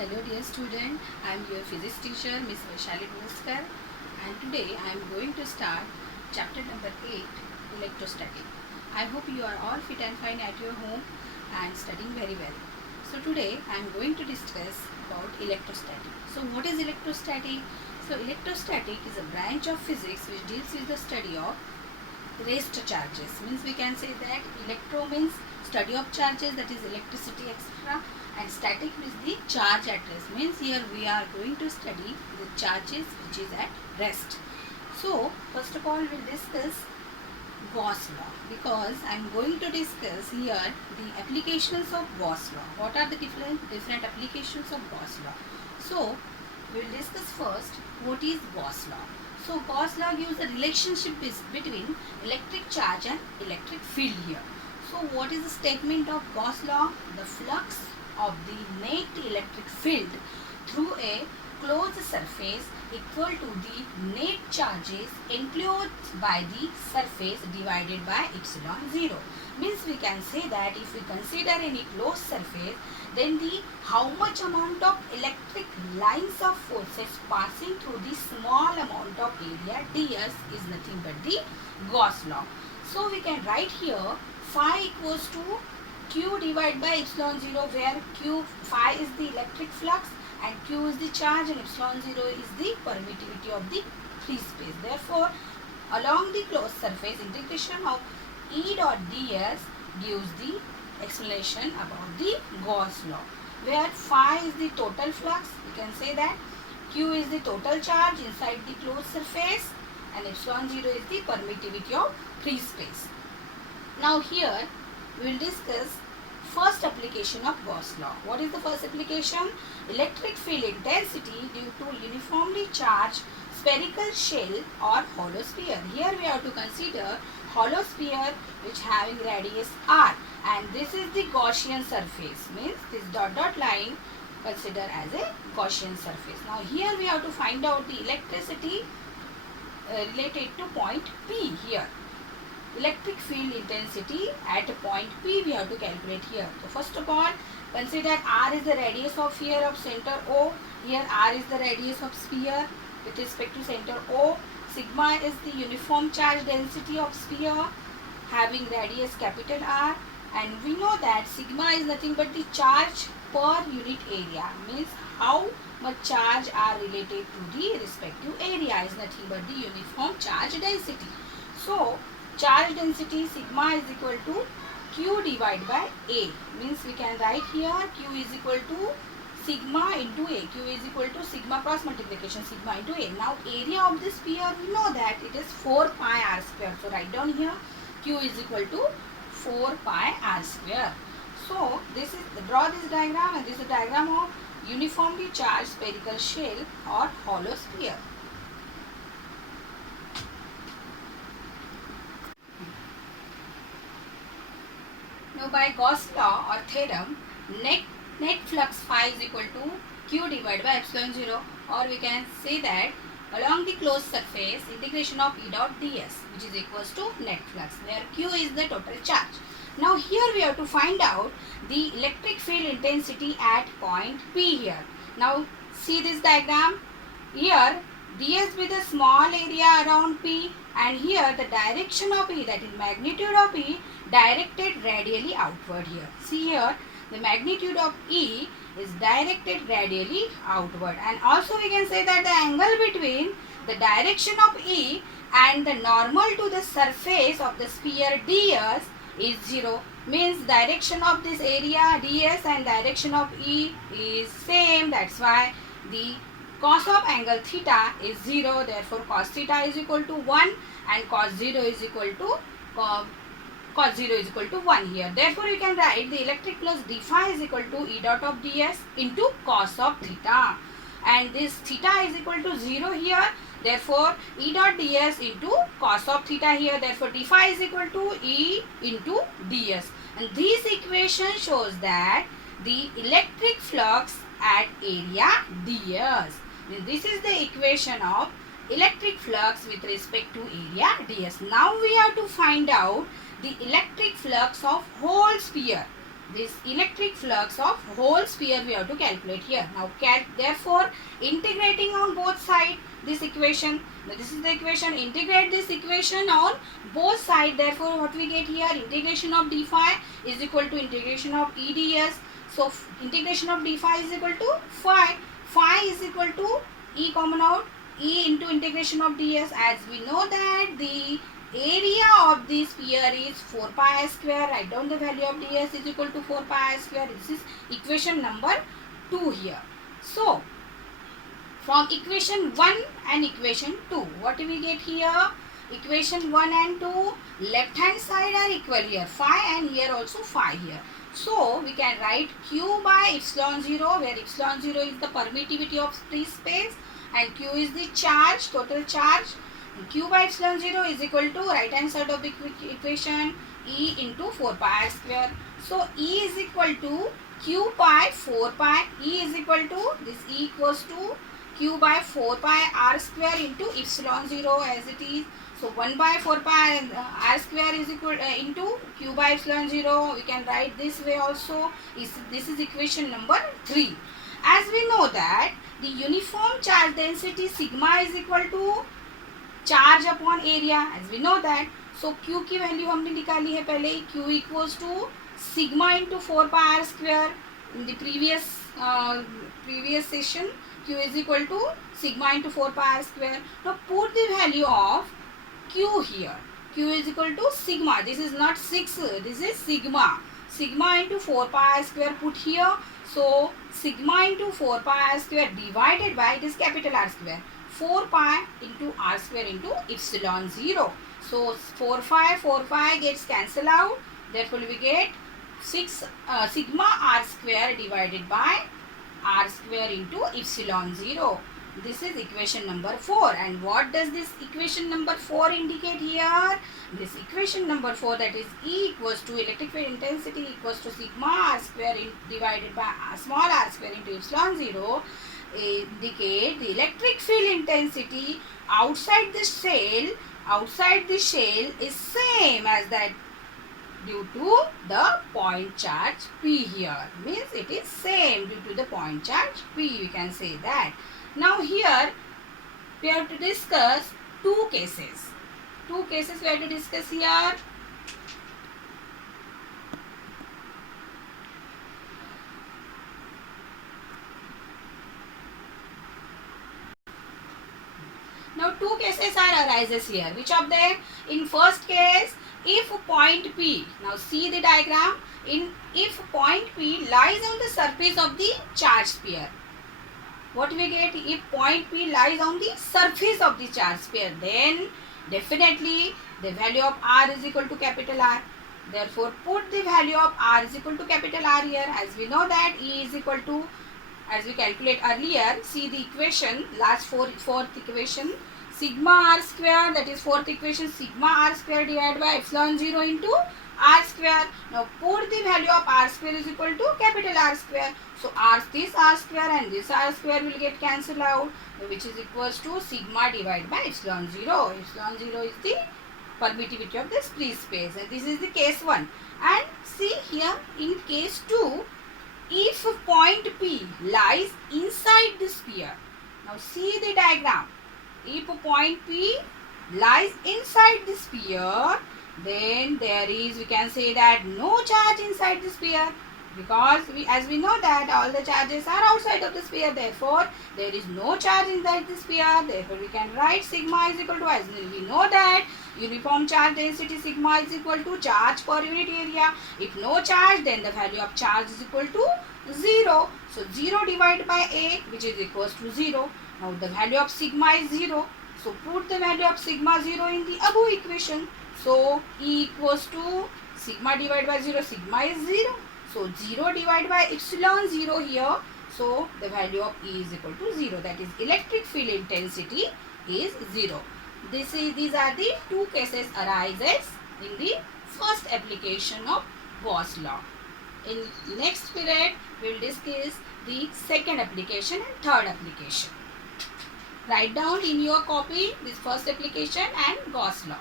Hello dear student, I am your physics teacher Miss Vaishali Bhuskar, and today I am going to start chapter number 8, electrostatic. I hope you are all fit and fine at your home and studying very well. So today I am going to discuss about electrostatic. So what is electrostatic? So electrostatic is a branch of physics which deals with the study of rest charges. Means we can say that electro means study of charges, that is electricity, etc. And static means the charge at rest. Means here we are going to study the charges which is at rest. So first of all we will discuss Gauss law, because I am going to discuss here the applications of Gauss law. What are the different applications of Gauss law? So we will discuss first what is Gauss law. So Gauss law gives a relationship between electric charge and electric field here. So what is the statement of Gauss law? The flux of the net electric field through a closed surface equal to the net charges enclosed by the surface divided by epsilon 0. Means we can say that if we consider any closed surface, then the how much amount of electric lines of forces passing through the small amount of area ds is nothing but the Gauss law. So we can write here phi equals to q divided by epsilon 0, where phi is the electric flux and q is the charge and epsilon 0 is the permittivity of the free space. Therefore, along the closed surface, integration of E dot ds gives the explanation about the Gauss law, where phi is the total flux. We can say that q is the total charge inside the closed surface and epsilon 0 is the permittivity of free space. Now here we will discuss first application of Gauss law. What is the first application? Electric field intensity due to uniformly charged spherical shell or hollow sphere. Here we have to consider hollow sphere which having radius r, and this is the Gaussian surface. Means this dot dot line consider as a Gaussian surface. Now here we have to find out the electricity related to point P here. Electric field intensity at point P we have to calculate here. So first of all, consider r is the radius of here of center O. Here r is the radius of sphere with respect to center O. Sigma is the uniform charge density of sphere having radius capital R, and we know that sigma is nothing but the charge per unit area. Means how much charge are related to the respective area is nothing but the uniform charge density. So charge density sigma is equal to q divided by a. Means we can write here q is equal to sigma into a. Q is equal to sigma cross multiplication sigma into a. Now area of this sphere we know that it is 4 pi r square. So write down here q is equal to 4 pi r square. So this is draw this diagram, and this is a diagram of uniformly charged spherical shell or hollow sphere. Now by Gauss law or theorem, net flux phi is equal to q divided by epsilon 0, or we can say that along the closed surface integration of E dot ds, which is equals to net flux, where q is the total charge. Now here we have to find out the electric field intensity at point P here. Now see this diagram. Here ds with a small area around P, and here the direction of E, that is magnitude of E, directed radially outward here. See here the magnitude of E is directed radially outward, and also we can say that the angle between the direction of E and the normal to the surface of the sphere ds is 0. Means direction of this area ds and direction of E is same. That's why the cos of angle theta is 0. Therefore cos theta is equal to 1 and cos 0 is equal to 1 here. Therefore you can write the electric plus d phi is equal to E dot of ds into cos of theta, and this theta is equal to 0 here. Therefore E dot ds into cos of theta here. Therefore d phi is equal to E into ds, and this equation shows that the electric flux at area ds. This is the equation of electric flux with respect to area ds. Now we have to find out the electric flux of whole sphere. this electric flux of whole sphere we have to calculate here. Now therefore integrating on both sides this equation. Now this is the equation. Integrate this equation on both sides. Therefore what we get here, integration of d phi is equal to integration of e ds. So integration of d phi is equal to phi. Phi is equal to e common out, e into integration of ds. As we know that the area of the sphere is 4 pi square. Write down the value of ds is equal to 4 pi square. This is equation number 2 here. So from equation 1 and equation 2, what do we get here? Equation 1 and 2, left hand side are equal here, phi, and here also phi here. So we can write q by epsilon 0, where epsilon 0 is the permittivity of free space and q is the charge, total charge. Q by epsilon 0 is equal to right hand side of the equation E into 4 pi r square. So E is equal to Q by 4 pi. E is equal to, this E equals to Q by 4 pi r square into epsilon 0 as it is. So 1 by 4 pi r square is equal into Q by epsilon 0. We can write this way also. This is equation number 3. As we know that the uniform charge density sigma is equal to charge upon area, as we know that. So Q की value हमने निकाली है पहले ही, Q equals to sigma into 4 pi are square. In the previous session Q is equal to sigma into 4 pi are square. Now put the value of Q here. Q is equal to sigma, this is not 6, this is sigma. Sigma into 4 pi are square put here. So sigma into 4 pi are square divided by, it is capital r square, 4 pi into r square into epsilon 0. So 4 pi gets cancelled out. Therefore we get 6 sigma r square divided by r square into epsilon 0. This is equation number 4. And what does this equation number 4 indicate here? This equation number 4, that is E equals to electric field intensity equals to sigma r square divided by small r square into epsilon 0, indicate the electric field intensity outside the shell is same as that due to the point charge P here. Means it is same due to the point charge P, we can say that. Now here we have to discuss two cases. Two cases we have to discuss here. Now two cases arises here. Which of them? In first case, if point P, now see the diagram, if point P lies on the surface of the charge sphere, what we get? If point P lies on the surface of the charge sphere, then definitely the value of R is equal to capital R. Therefore put the value of R is equal to capital R here. As we know that E is equal to, as we calculate earlier, see the equation, last fourth equation, sigma r square, that is fourth equation, sigma r square divided by epsilon 0 into r square. Now put the value of r square is equal to capital R square. So this r square and this r square will get cancelled out, which is equals to sigma divided by epsilon 0. Epsilon 0 is the permittivity of this free space, and this is the case 1. And see here in case 2, if point P lies inside the sphere, now see the diagram. If point P lies inside the sphere, then there is, we can say that no charge inside the sphere, because as we know that all the charges are outside of the sphere. Therefore there is no charge inside the sphere. Therefore we can write sigma is equal to, as we know that uniform charge density sigma is equal to charge per unit area. If no charge, then the value of charge is equal to 0. So 0 divided by A, which is equals to 0. Now the value of sigma is 0. So put the value of sigma 0 in the above equation. So E equals to sigma divided by 0, sigma is 0. So 0 divided by epsilon 0 here. So the value of E is equal to 0. That is electric field intensity is 0. These are the two cases arises in the first application of Gauss law. In next period, we will discuss the second application and third application. Write down in your copy this first application and Gauss law.